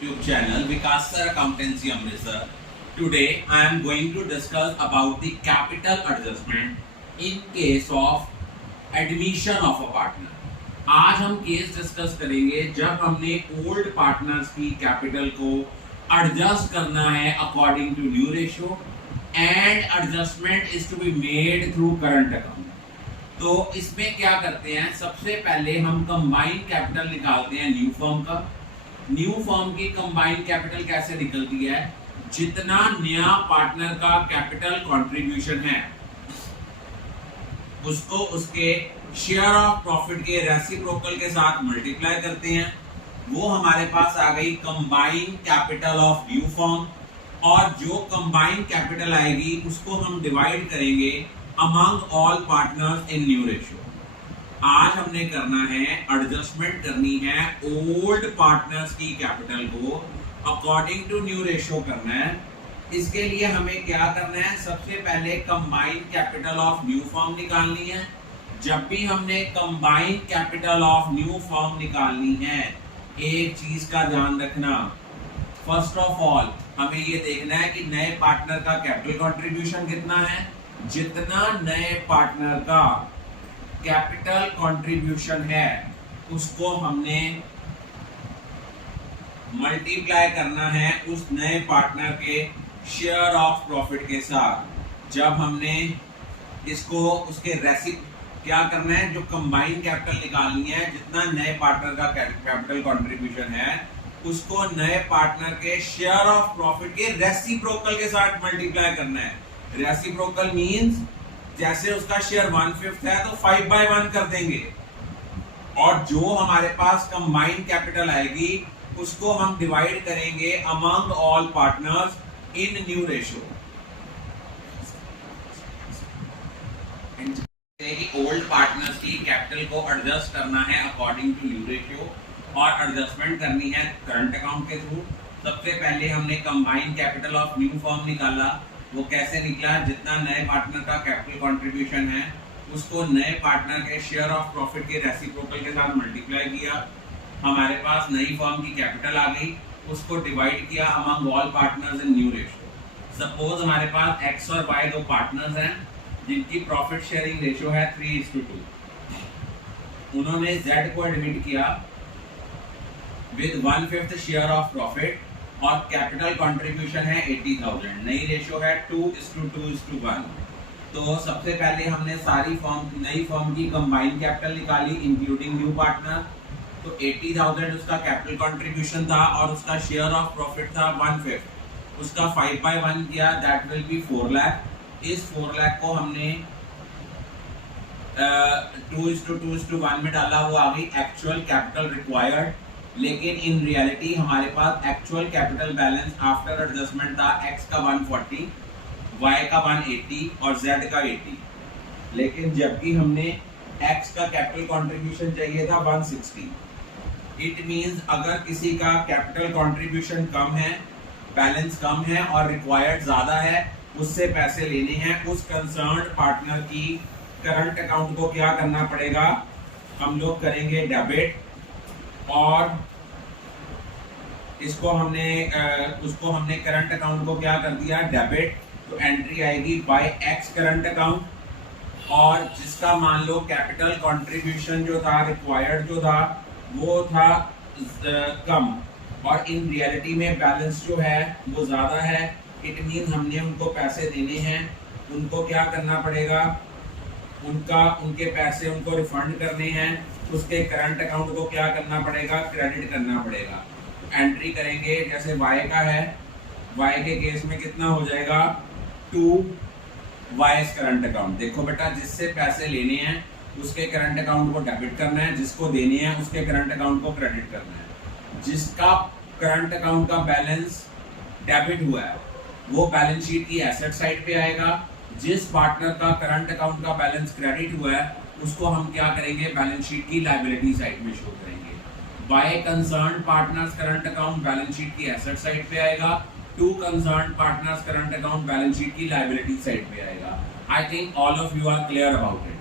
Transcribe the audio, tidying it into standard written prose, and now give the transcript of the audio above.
YouTube channel Vikas Sir Accountancy Amritsar. Today I am going to discuss about the capital adjustment in case of admission of a partner. आज हम case discuss करेंगे जब हमने old partners की capital को adjust करना है according to new ratio and adjustment is to be made through current account. तो इसमें क्या करते हैं, सबसे पहले हम कंबाइंड कैपिटल निकालते हैं न्यू फर्म का. न्यू फर्म की कंबाइंड कैपिटल कैसे निकलती है, जितना नया पार्टनर का कैपिटल कंट्रीब्यूशन है उसको उसके शेयर ऑफ प्रॉफिट के रेसिप्रोकल के साथ मल्टीप्लाई करते हैं. वो हमारे पास आ गई combined capital of new firm, और जो कंबाइंड कैपिटल आएगी उसको हम डिवाइड करेंगे among all partners in new ratio. आज हमने करना है एडजस्टमेंट करनी है ओल्ड पार्टनर्स की कैपिटल को अकॉर्डिंग टू न्यू रेशियो करना है. इसके लिए हमें क्या करना है, सबसे पहले combined capital of new firm निकालनी है. जब भी हमने combined capital of new firm निकालनी है, एक चीज का ध्यान रखना, फर्स्ट ऑफ ऑल हमें ये देखना है कि नए पार्टनर का कैपिटल कंट्रीब्यूशन कितना है. जितना नए पार्टनर का कैपिटल कंट्रीब्यूशन है उसको हमने मल्टीप्लाई करना है उस नए पार्टनर के शेयर ऑफ प्रॉफिट के साथ. जब हमने इसको उसके क्या करना है, जो कंबाइंड कैपिटल निकालनी है, जितना नए पार्टनर का कैपिटल कंट्रीब्यूशन है उसको नए पार्टनर के शेयर ऑफ प्रॉफिट के रेसिप्रोकल के साथ मल्टीप्लाई करना है. रेसिप्रोकल मींस जैसे उसका शेयर 1/5 है तो 5/1 कर देंगे, और जो हमारे पास कंबाइंड कैपिटल आएगी उसको हम डिवाइड करेंगे among all partners in new ratio. Old partners की कैपिटल को एडजस्ट करना है अकॉर्डिंग टू न्यू रेशियो और एडजस्टमेंट करनी है करंट अकाउंट के थ्रू. सबसे पहले हमने combined capital of new firm निकाला. वो कैसे निकला, जितना नए पार्टनर का कैपिटल कंट्रीब्यूशन है उसको नए पार्टनर के शेयर ऑफ प्रॉफिट के रेसिप्रोकल के साथ मल्टीप्लाई किया. हमारे पास नई फर्म की कैपिटल आ गई, उसको डिवाइड किया among all partners in new ratio. Suppose हमारे पास एक्स और वाई दो पार्टनर्स हैं जिनकी प्रॉफिट शेयरिंग रेशियो है 3:2. उन्होंने जेड को एडमिट किया विद 1/5 शेयर ऑफ प्रॉफिट और कैपिटल कंट्रीब्यूशन है 80,000. नई रेशियो है 2:2:1. तो सबसे पहले हमने सारी नई फर्म की कंबाइंड कैपिटल निकाली इंक्लूडिंग न्यू पार्टनर. तो 80,000 उसका कैपिटल कंट्रीब्यूशन था और उसका शेयर ऑफ प्रॉफिट था 1/5. उसका 5/1 किया, दैट विल बी 4 लाख. इस 4 लाख को हमने 2:2:1 में डाला, वो आ गई एक्चुअल कैपिटल रिक्वायर्ड. लेकिन इन रियलिटी हमारे पास actual capital balance after adjustment था x का 140, y का 180 और z का 80. लेकिन जबकि हमने x का कैपिटल कंट्रीब्यूशन चाहिए था 160. इट मींस अगर किसी का कैपिटल कंट्रीब्यूशन कम है, बैलेंस कम है और रिक्वायर्ड ज्यादा है, उससे पैसे लेने हैं, उस कंसर्न्ड पार्टनर की करंट अकाउंट को क्या करना पड़ेगा, हम लोग करेंगे डेबिट. और इसको उसको हमने करंट अकाउंट को क्या कर दिया, डेबिट. तो एंट्री आएगी बाय एक्स करंट अकाउंट, और जिसका मान लो कैपिटल कंट्रीब्यूशन जो था, रिक्वायर्ड जो था, वो था कम, और इन रियलिटी में बैलेंस जो है वो ज्यादा है. इट मीन हमने उनको पैसे देने हैं, उनको क्या करना पड़ेगा, उनके पैसे उनको रिफंड करने हैं. उसके करंट अकाउंट को क्या करना पड़ेगा, क्रेडिट करना पड़ेगा. एंट्री करेंगे, जैसे y का है, y के केस में कितना हो जाएगा 2y करंट अकाउंट. देखो बेटा, जिससे पैसे लेने हैं उसके करंट अकाउंट को डेबिट करना है, जिसको देने हैं उसके करंट अकाउंट को क्रेडिट करना है. जिसका करंट अकाउंट का बैलेंस डेबिट हुआ है वो बैलेंस शीट की एसेट साइड पे आएगा. जिस पार्टनर का करंट अकाउंट का बैलेंस क्रेडिट हुआ है उसको हम क्या करेंगे, बैलेंस शीट की लायबिलिटी साइड में शो करेंगे. By concerned partners current account balance sheet की एसेट साइड पे आएगा. To concerned partners current account balance sheet की लायबिलिटी साइड पे आएगा. I think all of you are clear about it.